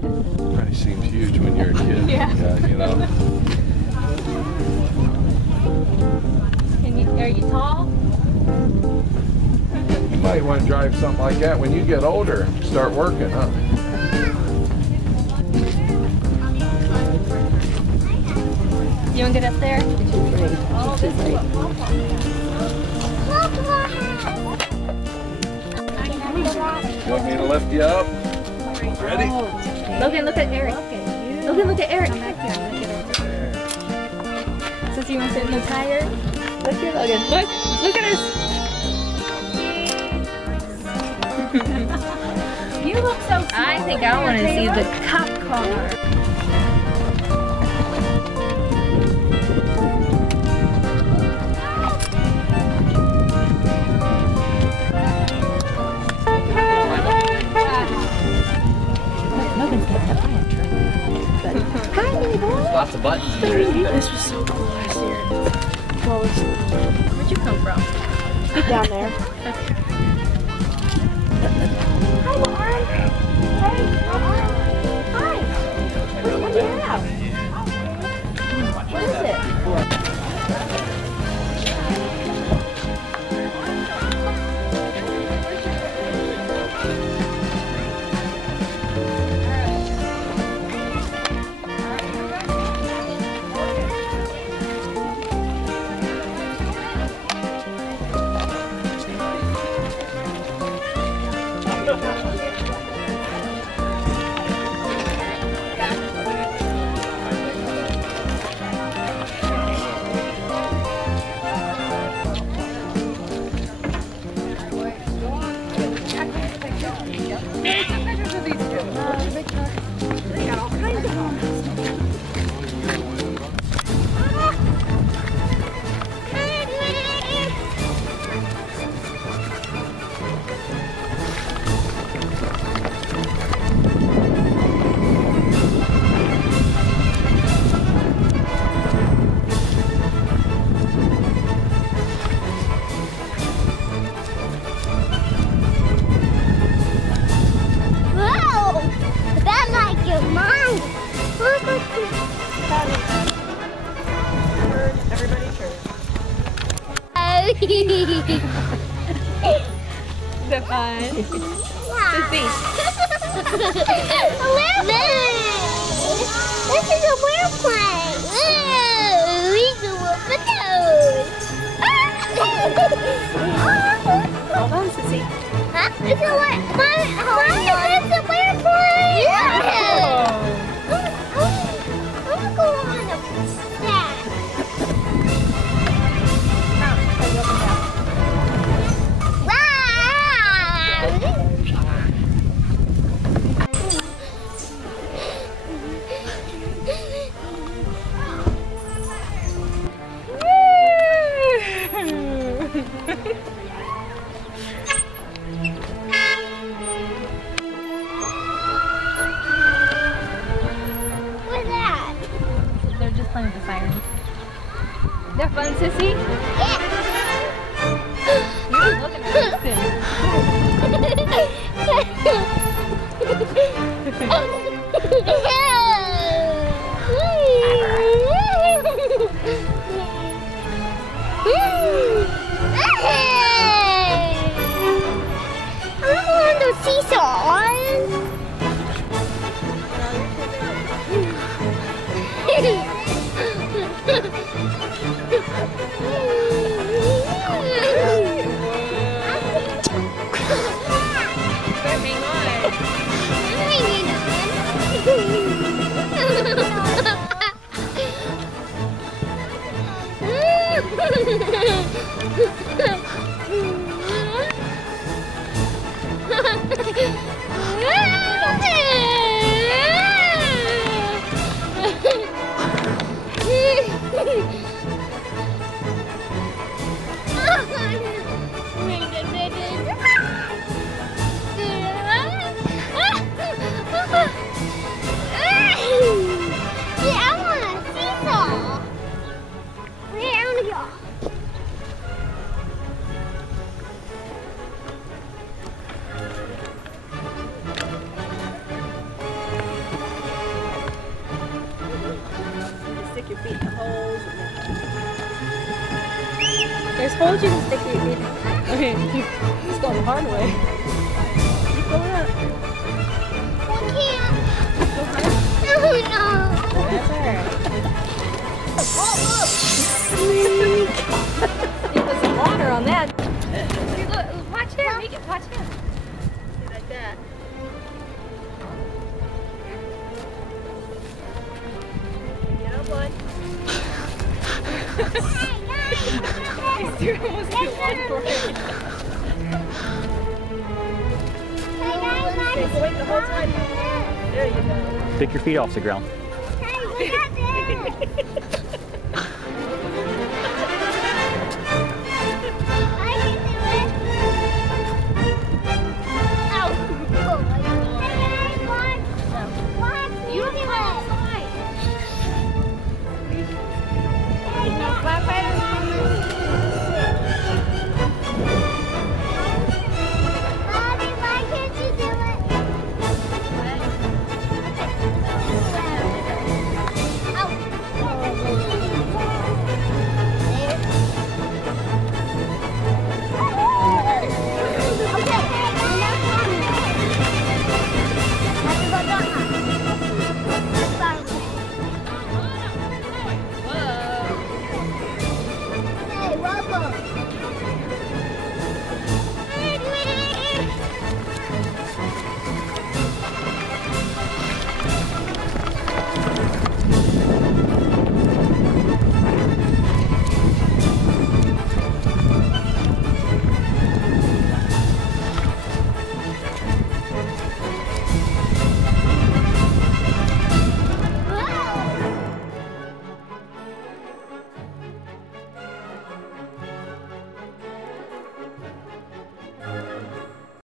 Probably seems huge when you're a kid. Yeah. You know. Are you tall? You might want to drive something like that when you get older. Start working, huh? You want to get up there? Oh, this is You want me to lift you up? Ready? Logan, look at Eric. Logan, look at Eric. Since you want to sit in the tire. Look here, Logan. Look at us. You look so small. I think I want to see the cop car. Lots of buttons in there, isn't there? This was so cool last year. Where'd you come from? Down there. Hi, Lauren. Hey, Lauren. Hi. What do you have? What is it? Is that fun? This is a airplane. We go up the nose. Hold on, Sissy. Huh? It's a what? It's a airplane. Yeah. I'm gonna go on a stack. What's that? They're just playing with the sirens. They're fun, Sissy? Yeah. You're looking at I'm going to seesaw. Hang on. I'm hanging on. feet in the holes. There's holes you can stick your feet in. Okay, he's going the hard way. Keep going up. I can't. Go hard. Oh no. That's alright. There's some water on that. See, look, watch him. Make it. Watch him. Like that. Get up, bud. He's almost too long for him. Wait the whole time. There you go. Pick your feet off the ground. Hey, we got this.